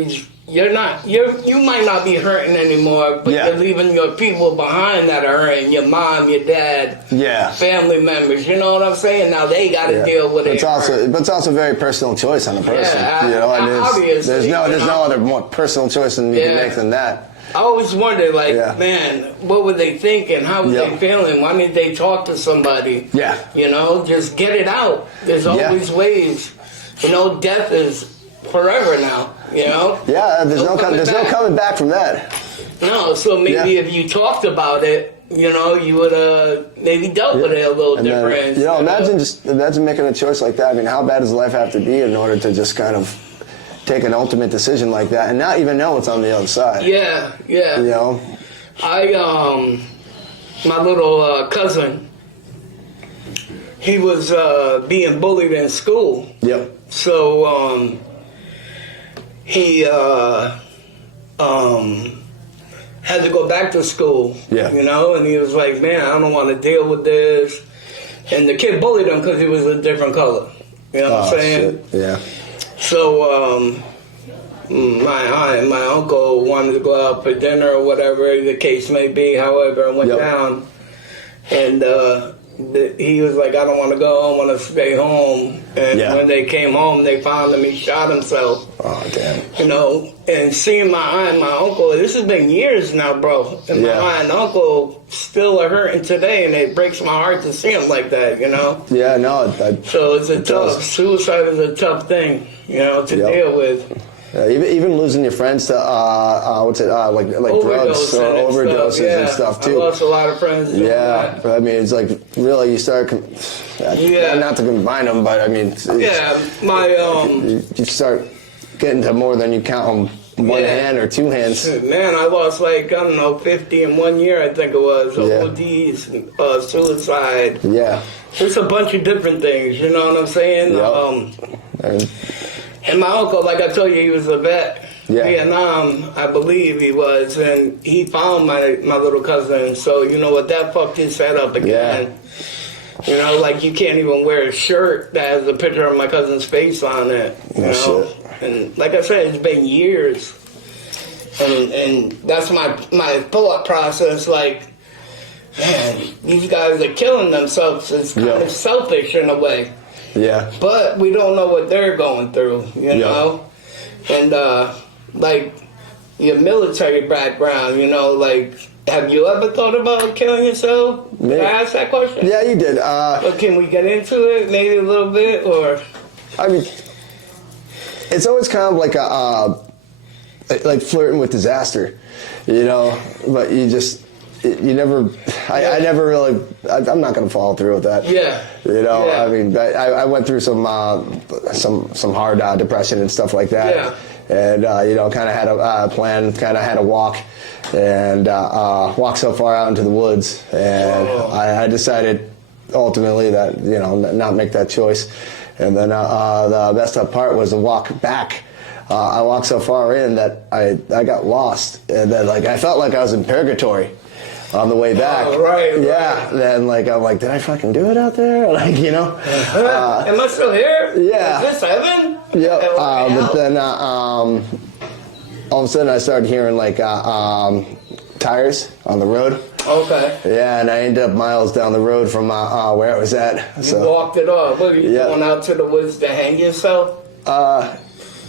memories, you might not be hurting anymore, but you're leaving your people behind that are hurting. Your mom, your dad, family members. You know what I'm saying? Now they got to deal with it. But it's also a very personal choice on a person. Obviously, there's no other more personal choice than you can make than that. I always wondered, man, what were they thinking? How were they feeling? Why didn't they talk to somebody? Yeah. Just get it out. There's always ways. Death is forever now, Yeah, there's no coming back from that. No, so maybe if you talked about it, you would have maybe dealt with it a little different. Imagine making a choice like that. I mean, how bad does life have to be in order to just kind of take an ultimate decision like that and not even know what's on the other side? Yeah. My little cousin, he was being bullied in school. Yep. So he had to go back to school. Yeah. And he was like, man, I don't want to deal with this. And the kid bullied him because he was a different color. You know what I'm saying? Shit. Yeah. So my aunt and my uncle wanted to go out for dinner or whatever the case may be. However, I went down, and he was like, I don't want to go, I want to stay home. And when they came home, they found him, he shot himself. Oh, damn. And seeing my aunt and my uncle, this has been years now, bro. And my aunt and uncle still are hurting today, and it breaks my heart to see them like that, Yeah, no. So it's suicide is a tough thing, to deal with. Even losing your friends to like drugs or overdoses and stuff too. I lost a lot of friends. Yeah, but I mean, it's like really you start. Not to combine them, but I mean. You start getting to more than you count on one hand or two hands. Man, I lost 50 in 1 year. I think it was ODs, suicide. Yeah, it's a bunch of different things. You know what I'm saying? Yep. And my uncle, like I told you, he was a vet. Vietnam, I believe he was, and he found my little cousin. So that fucked his head up again. You can't even wear a shirt that has a picture of my cousin's face on it. Shit. And like I said, it's been years, and that's my thought process. Like, man, these guys are killing themselves. It's kind of selfish in a way. Yeah. But we don't know what they're going through, know? And, your military background, have you ever thought about killing yourself? Maybe. Did I ask that question? Yeah, you did. But can we get into it maybe a little bit, or? I mean, it's always kind of like like flirting with disaster, but you never, I never really, I'm not going to follow through with that. Yeah. I mean, I went through some hard depression and stuff like that. Yeah. And, kind of had a plan, kind of had a walk, and walk so far out into the woods. And I decided ultimately that, not make that choice. And then the messed up part was the walk back. I walked so far in that I got lost. And then, I felt like I was in purgatory on the way back. Right. Then I'm like, did I fucking do it out there? Am I still here? Yeah. Is this heaven? Yeah. But then all of a sudden I started hearing tires on the road. Okay. Yeah, and I ended up miles down the road from where I was at. You walked it off. What, are you going out to the woods to hang yourself? No.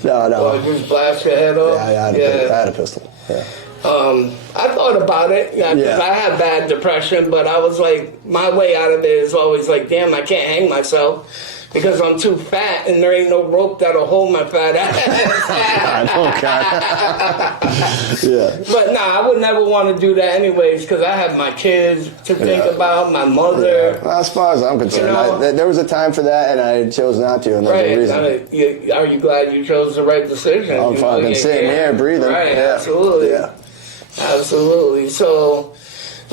Or just blast your head off? Yeah, I had a pistol. Yeah. I thought about it, because I had bad depression, but I was like, my way out of it is always like, damn, I can't hang myself because I'm too fat and there ain't no rope that'll hold my fat ass. Yeah. But I would never want to do that anyways, because I have my kids to think about, my mother. Yeah. Well, as far as I'm concerned, there was a time for that and I chose not to, and there's a reason. Are you glad you chose the right decision? I'm fucking sitting here breathing. Right, absolutely. Yeah. Absolutely. So,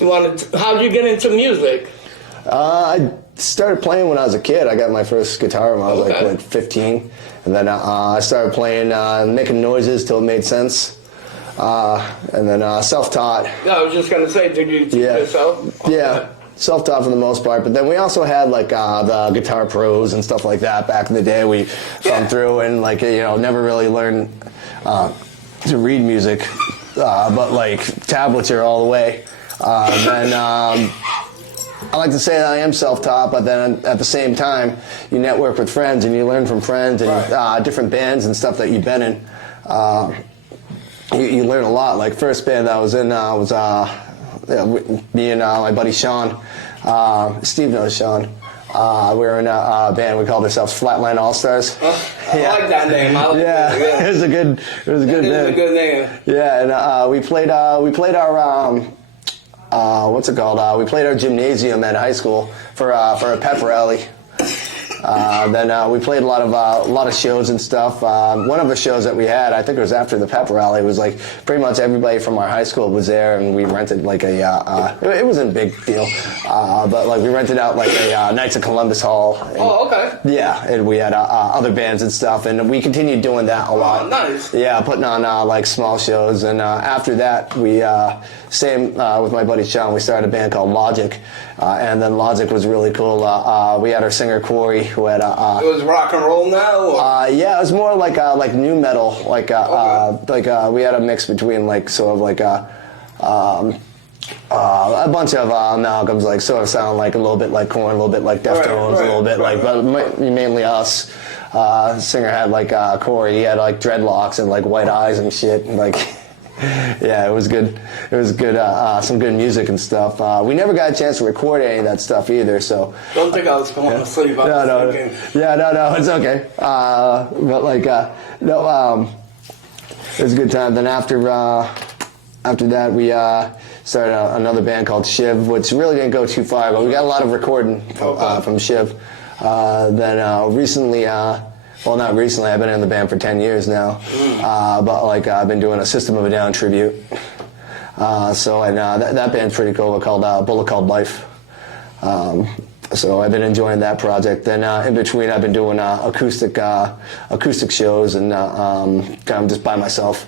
how'd you get into music? I started playing when I was a kid. I got my first guitar when I was like 15, and then I started playing, making noises till it made sense, and then self-taught. I was just gonna say, did you teach yourself? Yeah. self-taught for the most part, but then we also had like the guitar pros and stuff like that back in the day. We come through and like, you know, never really learned to read music, but like tablature all the way. Then I like to say that I am self-taught, but then at the same time, you network with friends and you learn from friends and different bands and stuff that you've been in. You learn a lot. Like first band that I was in was me and my buddy Sean. Steve knows Sean. We were in a band. We called ourselves Flatline All Stars. I like that name. I like that. Yeah. It was a good band. It was a good name. Yeah, and we played our what's it called? We played our gymnasium at high school for a pep rally. Then we played a lot of shows and stuff. One of the shows that we had, I think it was after the pep rally, was like pretty much everybody from our high school was there, and we rented like it wasn't a big deal, but like we rented out like a Knights of Columbus Hall. And, okay. Yeah, and we had other bands and stuff, and we continued doing that a lot. Oh, nice. Yeah, putting on like small shows, and after that we same with my buddy Sean, we started a band called Logic, and then Logic was really cool. We had our singer Corey, who had it was rock and roll now. Or? Yeah, it was more like new metal, like we had a mix between like sort of like a bunch of amalgams, like sort of sound like a little bit like Korn, a little bit like Deftones, a little bit like, but mainly us. Singer had like Corey, he had like dreadlocks and like white eyes and shit, and like. Yeah, it was good. It was good. Some good music and stuff. We never got a chance to record any of that stuff either. So don't think I was going to sleep. No, it's okay. But like, no, it was a good time. Then after that, we started another band called Shiv, which really didn't go too far, but we got a lot of recording from Shiv. Then recently. Well, not recently. I've been in the band for 10 years now, but like I've been doing a System of a Down tribute. So that band's pretty cool. We're called Bullet Called Life. So I've been enjoying that project. Then in between, I've been doing acoustic shows and kind of just by myself.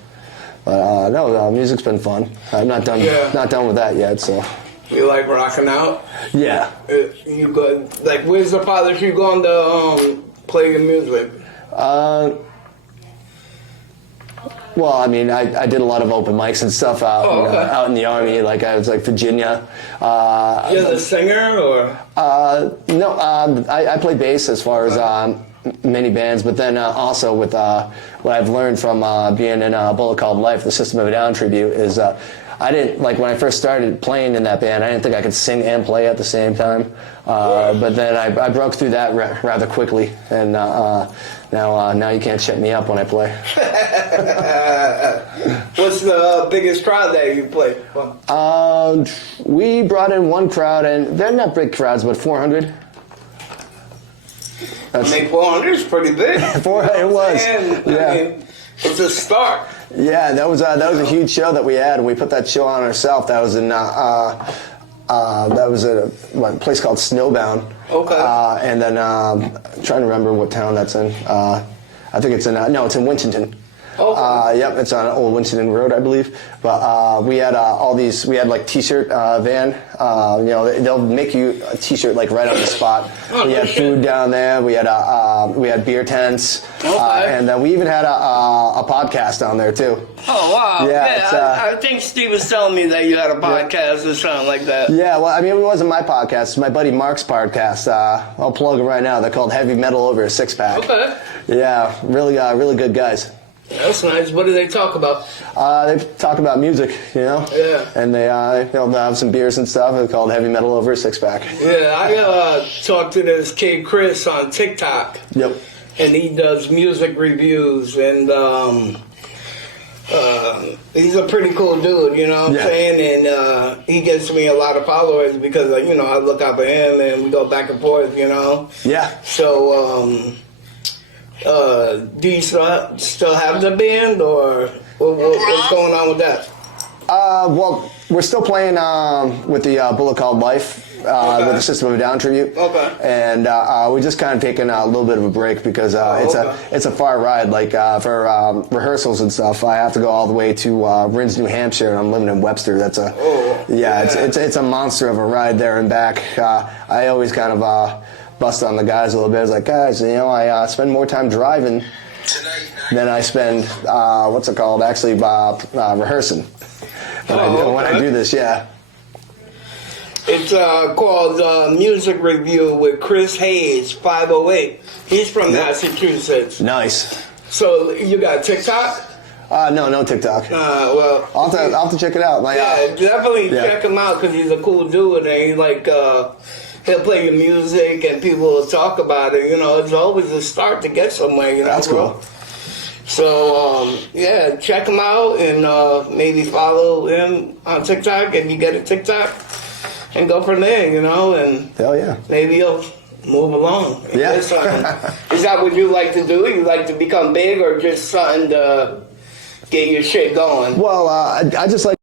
But no, music's been fun. I'm not done with that yet. So. You like rocking out? Yeah. You go like, where's the farthest you going to play your music? Well, I mean, I did a lot of open mics and stuff out in the Army. Like I was like Virginia. You're the singer, or? No, I play bass as far as many bands, but then also with what I've learned from being in Bullet Called Life, the System of a Down tribute, is I didn't, like when I first started playing in that band, I didn't think I could sing and play at the same time. But then I broke through that rather quickly, and now you can't shut me up when I play. What's the biggest crowd that you play? We brought in one crowd, and they're not big crowds, but 400. I mean, 400 is pretty big. 400, it was. Yeah. I mean, it's a start. Yeah, that was a huge show that we had, and we put that show on ourselves. That was in that was at a place called Snowbound. Okay. And then I'm trying to remember what town that's in. I think it's in it's in Winchendon. Okay. Yep, it's on Old Winchendon Road, I believe. But we had we had like t-shirt van. They'll make you a t-shirt like right on the spot. We had food down there. We had beer tents. Okay. And then we even had a podcast down there too. Oh wow! Yeah, I think Steve was telling me that you had a podcast or something like that. Yeah, well, I mean, it wasn't my podcast. It's my buddy Mark's podcast. I'll plug it right now. They're called Heavy Metal Over a Six Pack. Okay. Yeah, really good guys. That's nice. What do they talk about? They talk about music, Yeah. And they have some beers and stuff. It's called Heavy Metal Over a Six Pack. Yeah, I talked to this kid Chris on TikTok. Yep. And he does music reviews, and he's a pretty cool dude, you know what I'm saying? And he gets me a lot of followers because, I look up at him and we go back and forth, Yeah. So, do you still have the band, or what's going on with that? Well, we're still playing with the Bullet Called Life. with the System of a Down tribute. Okay. And we just kind of taken a little bit of a break because it's a far ride. Like for rehearsals and stuff, I have to go all the way to Rins, New Hampshire, and I'm living in Webster. That's it's a monster of a ride there and back. I always kind of bust on the guys a little bit. I was like, guys, I spend more time driving than I spend actually rehearsing when I do this. Yeah. It's called Music Review with Chris Hayes, 508. He's from Massachusetts. Nice. So you got TikTok? No TikTok. Well, I'll have to check it out. Definitely check him out because he's a cool dude, and he'll play your music and people will talk about it. It's always a start to get somewhere. That's cool. So check him out and maybe follow him on TikTok if you get a TikTok, and go from there. And hell yeah, maybe you'll move along. Yeah. Is that what you like to do? You like to become big, or just something to get your shit going? Well, I just like